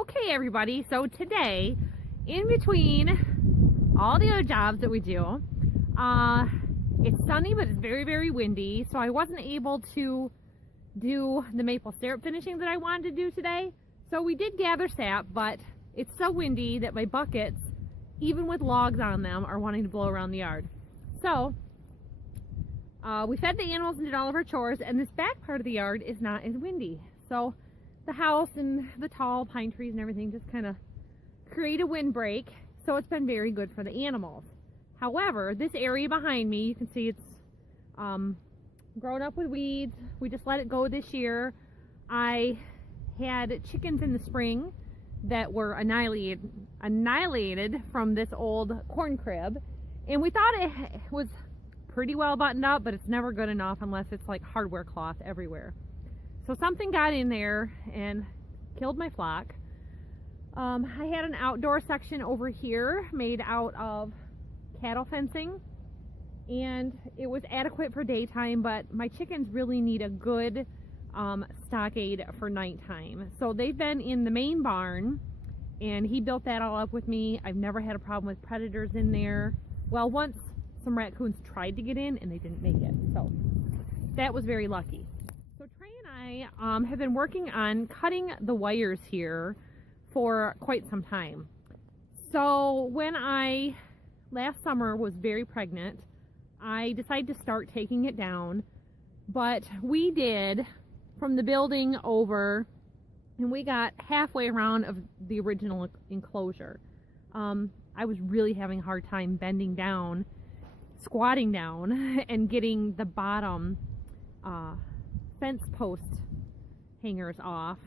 Okay, everybody, so today, in between all the other jobs that we do, it's sunny, but it's very, very windy, so I wasn't able to do the maple syrup finishing that I wanted to do today. So we did gather sap, but it's so windy that my buckets, even with logs on them, are wanting to blow around the yard. So we fed the animals and did all of our chores, and this back part of the yard is not as windy. So the house and the tall pine trees and everything just kind of create a windbreak, so it's been very good for the animals. However, this area behind me, you can see it's grown up with weeds. We just let it go this year. I had chickens in the spring that were annihilated from this old corn crib, and we thought it was pretty well buttoned up, but it's never good enough unless it's like hardware cloth everywhere. So something got in there and killed my flock. I had an outdoor section over here made out of cattle fencing, and it was adequate for daytime, but my chickens really need a good stockade for nighttime. So they've been in the main barn, and he built that all up with me. I've never had a problem with predators in there. Well, once some raccoons tried to get in and they didn't make it, so that was very lucky. So Trey and I have been working on cutting the wires here for quite some time. So when I last summer was very pregnant, I decided to start taking it down, but we did from the building over, and we got halfway around of the original enclosure. I was really having a hard time bending down, squatting down, and getting the bottom fence post hangers off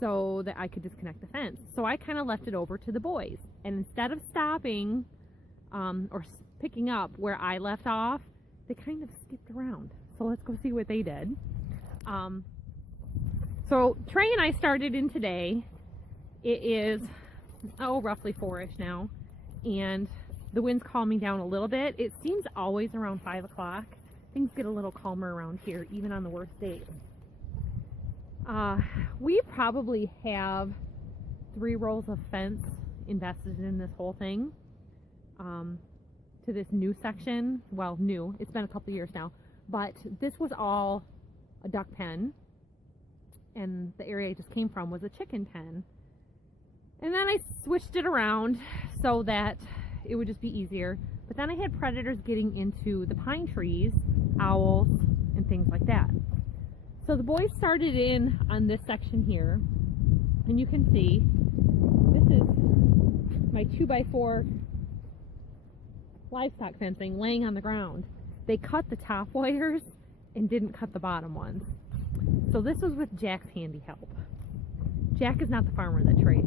so that I could disconnect the fence. So I kind of left it over to the boys, and instead of stopping or picking up where I left off, they kind of skipped around. So let's go see what they did. So Trey and I started in today. It is roughly 4-ish now, and the wind's calming down a little bit. It seems always around 5 o'clock. Things get a little calmer around here, even on the worst days. We probably have 3 rows of fence invested in this whole thing. To this new section, well, new, it's been a couple years now, but this was all a duck pen, and the area I just came from was a chicken pen. And then I switched it around so that it would just be easier. But then I had predators getting into the pine trees, owls, and things like that. So the boys started in on this section here, and you can see this is my 2x4 livestock fencing laying on the ground. They cut the top wires and didn't cut the bottom ones. So this was with Jack's handy help. Jack is not the farmer that Trey is.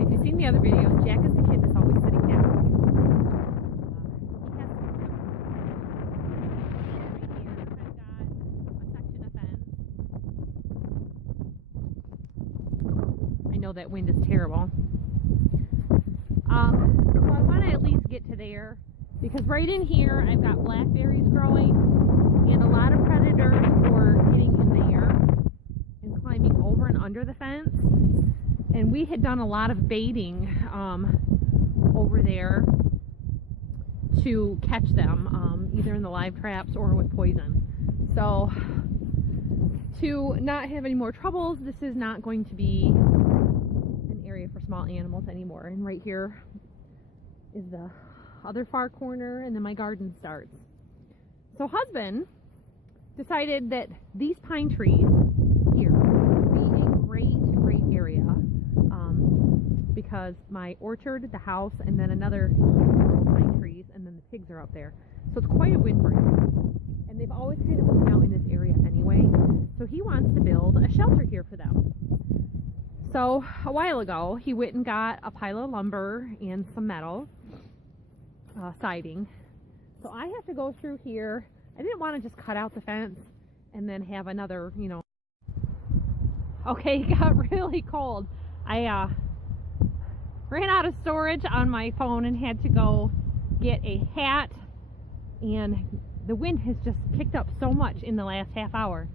If you've seen the other videos, Jack is the kid that's always sitting down. I know that wind is terrible. So I want to at least get to there, because right in here I've got blackberries growing, and a lot of predators were getting in there and climbing over and under the fence. And we had done a lot of baiting over there to catch them, either in the live traps or with poison. So to not have any more troubles, this is not going to be an area for small animals anymore. And right here is the other far corner, and then my garden starts. So husband decided that these pine trees here would be a great area, because my orchard, the house, and then another huge row of pine trees, and then the pigs are up there. So it's quite a windbreak. And they've always kind of hung out in this area anyway. So he wants to build a shelter here for them. So a while ago, he went and got a pile of lumber and some metal siding. So I have to go through here. I didn't want to just cut out the fence and then have another, Okay, it got really cold. I ran out of storage on my phone and had to go get a hat, and the wind has just picked up so much in the last half hour.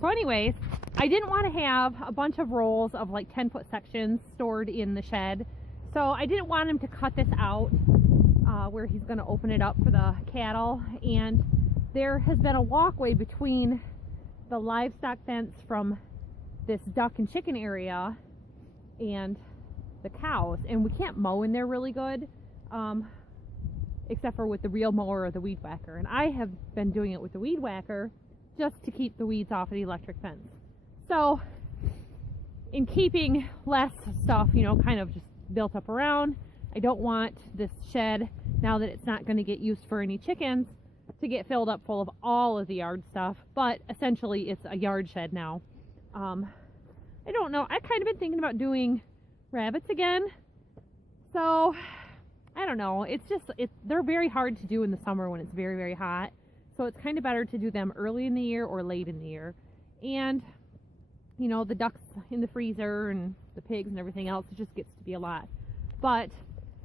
So anyways, I didn't want to have a bunch of rolls of like 10-foot sections stored in the shed. So I didn't want him to cut this out where he's going to open it up for the cattle. And there has been a walkway between the livestock fence from this duck and chicken area and the cows. And we can't mow in there really good, except for with the reel mower or the weed whacker. And I have been doing it with the weed whacker just to keep the weeds off of the electric fence. So in keeping less stuff, you know, kind of just built up around, I don't want this shed, now that it's not going to get used for any chickens, to get filled up full of all of the yard stuff. But essentially it's a yard shed now. I don't know, I've kind of been thinking about doing rabbits again. So I don't know, it's just, they're very hard to do in the summer when it's very, very hot. So it's kind of better to do them early in the year or late in the year. And, you know, the ducks in the freezer and the pigs and everything else, it just gets to be a lot. But,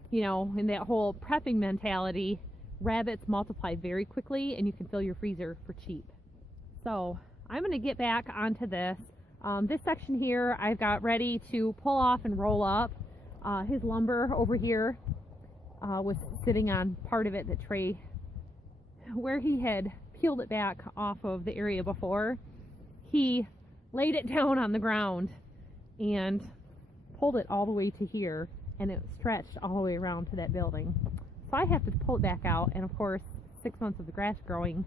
you know, in that whole prepping mentality, rabbits multiply very quickly and you can fill your freezer for cheap. So I'm going to get back onto this. This section here I've got ready to pull off and roll up. His lumber over here was sitting on part of it that Trey, where he had peeled it back off of the area before, he laid it down on the ground and pulled it all the way to here, and it stretched all the way around to that building. So I have to pull it back out, and of course 6 months of the grass growing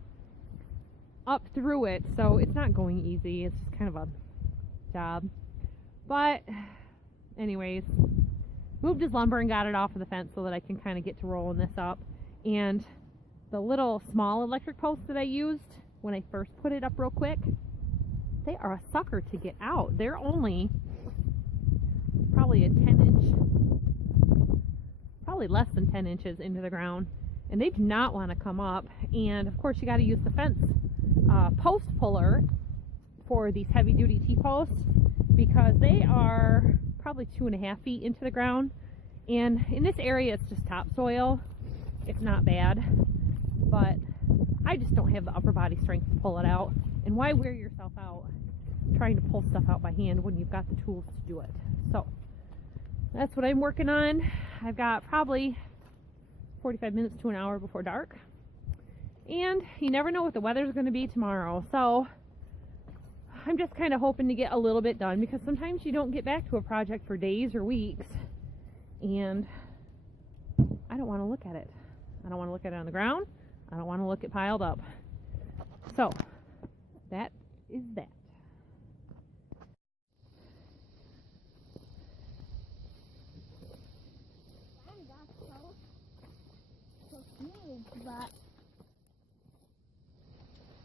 up through it, so it's not going easy. It's just kind of a job. But anyways, moved his lumber and got it off of the fence so that I can kind of get to rolling this up. And the little small electric posts that I used when I first put it up real quick, they are a sucker to get out. They're only probably a 10-inch, probably less than 10 inches into the ground, and they do not want to come up. And of course you got to use the fence post puller for these heavy-duty T-posts, because they are probably 2.5 feet into the ground, and in this area it's just topsoil. It's not bad, but I just don't have the upper body strength to pull it out. And why wear yourself out trying to pull stuff out by hand when you've got the tools to do it? So that's what I'm working on. I've got probably 45 minutes to an hour before dark, and you never know what the weather's going to be tomorrow. So I'm just kind of hoping to get a little bit done, because sometimes you don't get back to a project for days or weeks, and I don't want to look at it. I don't want to look at it on the ground. I don't want to look at piled up. So that is that.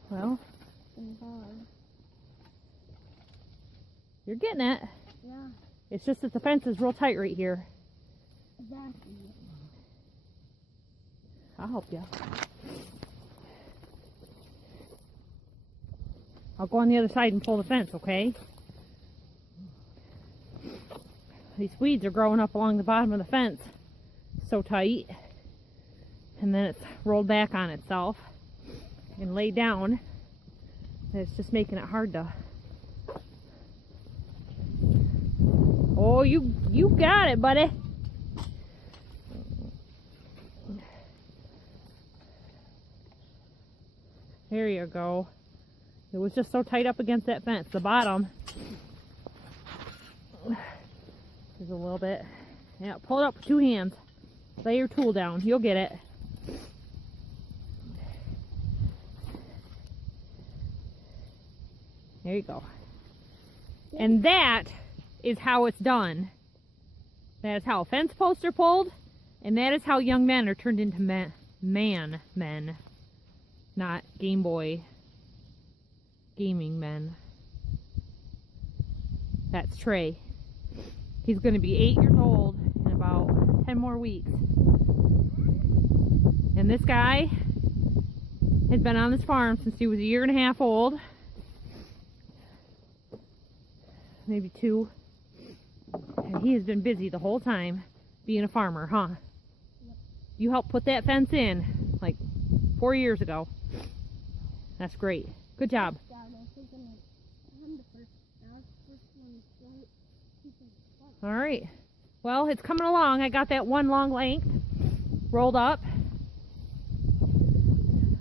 Well, you're getting it. Yeah. It's just that the fence is real tight right here. Exactly. I'll help you. I'll go on the other side and pull the fence, okay? These weeds are growing up along the bottom of the fence so tight, and then it's rolled back on itself and laid down, and it's just making it hard to... Oh, you got it, buddy. There you go. It was just so tight up against that fence. The bottom is a little bit. Yeah, pull it up with 2 hands. Lay your tool down. You'll get it. There you go. And that is how it's done. That is how fence posts are pulled, and that is how young men are turned into men. Not Game Boy gaming men. That's Trey. He's going to be 8 years old in about 10 more weeks. And this guy has been on this farm since he was 1.5 years old. Maybe 2. And he has been busy the whole time being a farmer, huh? Yep. You helped put that fence in like 4 years ago. That's great. Good job. All right. Well, it's coming along. I got that one long length rolled up.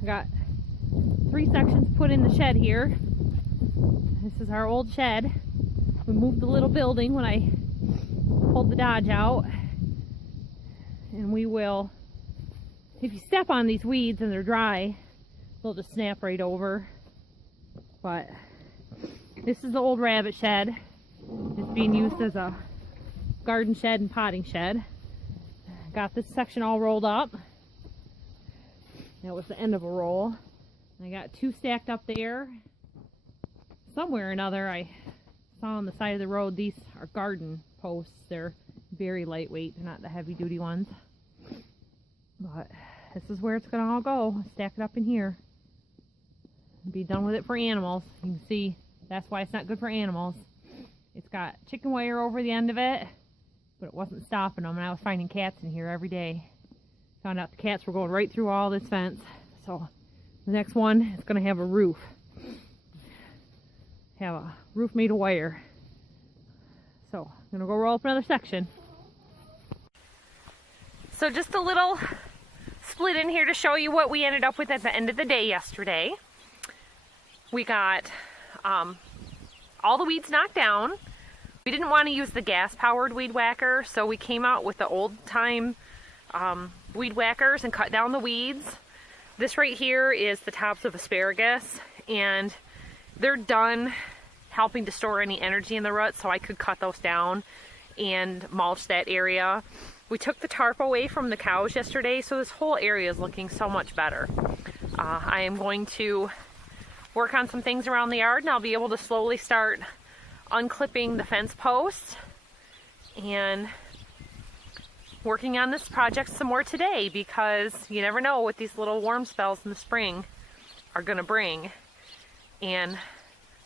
I got 3 sections put in the shed here. This is our old shed. We moved the little building when I pulled the Dodge out. And we will, if you step on these weeds and they're dry, they'll just snap right over. But this is the old rabbit shed. It's being used as a garden shed and potting shed. Got this section all rolled up. That was the end of a roll. I got 2 stacked up there. Somewhere or another I saw on the side of the road, these are garden posts. They're very lightweight. They're not the heavy duty ones. But this is where it's going to all go. Stack it up in here. Be done with it for animals. You can see that's why it's not good for animals. It's got chicken wire over the end of it, but it wasn't stopping them, and I was finding cats in here every day. Found out the cats were going right through all this fence. So the next one is going to have a roof. Have a roof made of wire. So I'm going to go roll up another section. So just a little split in here to show you what we ended up with at the end of the day yesterday. We got all the weeds knocked down. We didn't want to use the gas-powered weed whacker, so we came out with the old-time weed whackers and cut down the weeds. This right here is the tops of asparagus, and they're done helping to store any energy in the roots, so I could cut those down and mulch that area. We took the tarp away from the cows yesterday, so this whole area is looking so much better. I am going to work on some things around the yard, and I'll be able to slowly start unclipping the fence posts and working on this project some more today, because you never know what these little warm spells in the spring are going to bring. And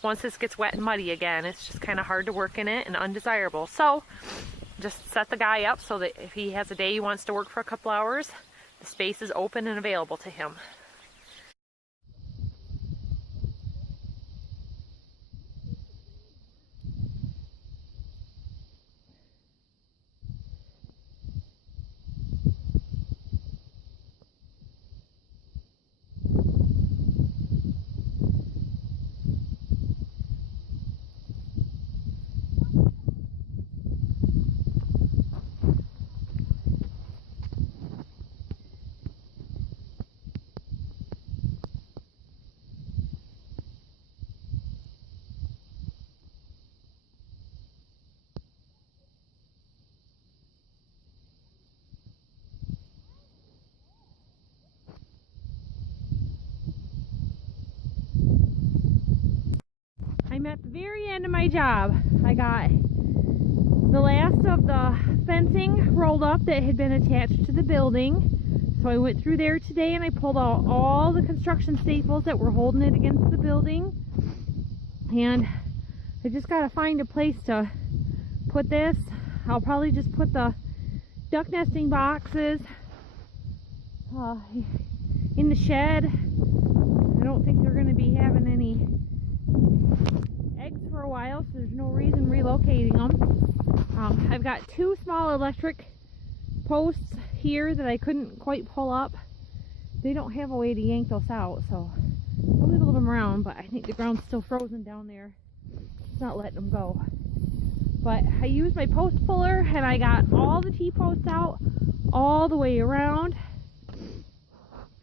once this gets wet and muddy again, it's just kind of hard to work in it and undesirable. So just set the guy up so that if he has a day he wants to work for a couple hours, the space is open and available to him. I'm at the very end of my job. I got the last of the fencing rolled up that had been attached to the building. So I went through there today and I pulled out all the construction staples that were holding it against the building. And I just got to find a place to put this. I'll probably just put the duck nesting boxes in the shed. I don't think they're going to be having any eggs for a while, so there's no reason relocating them. I've got 2 small electric posts here that I couldn't quite pull up. They don't have a way to yank those out, so I'll wiggle them around, but I think the ground's still frozen down there. It's not letting them go. But I used my post puller and I got all the T-posts out all the way around.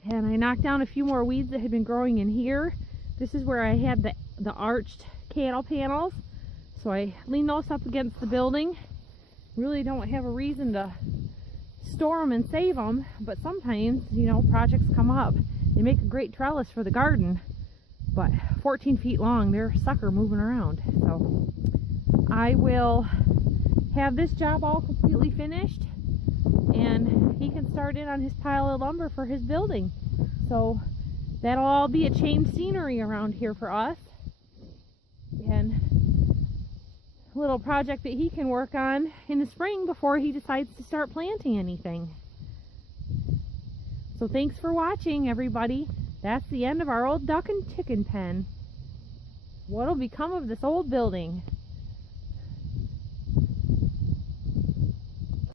And I knocked down a few more weeds that had been growing in here. This is where I had the arched cattle panels. So I leaned those up against the building. Really don't have a reason to store them and save them, but sometimes, you know, projects come up. They make a great trellis for the garden, but 14 feet long, they're a sucker moving around. So I will have this job all completely finished and he can start in on his pile of lumber for his building. So that'll all be a change scenery around here for us, and a little project that he can work on in the spring before he decides to start planting anything. So thanks for watching, everybody. That's the end of our old duck and chicken pen. What'll become of this old building?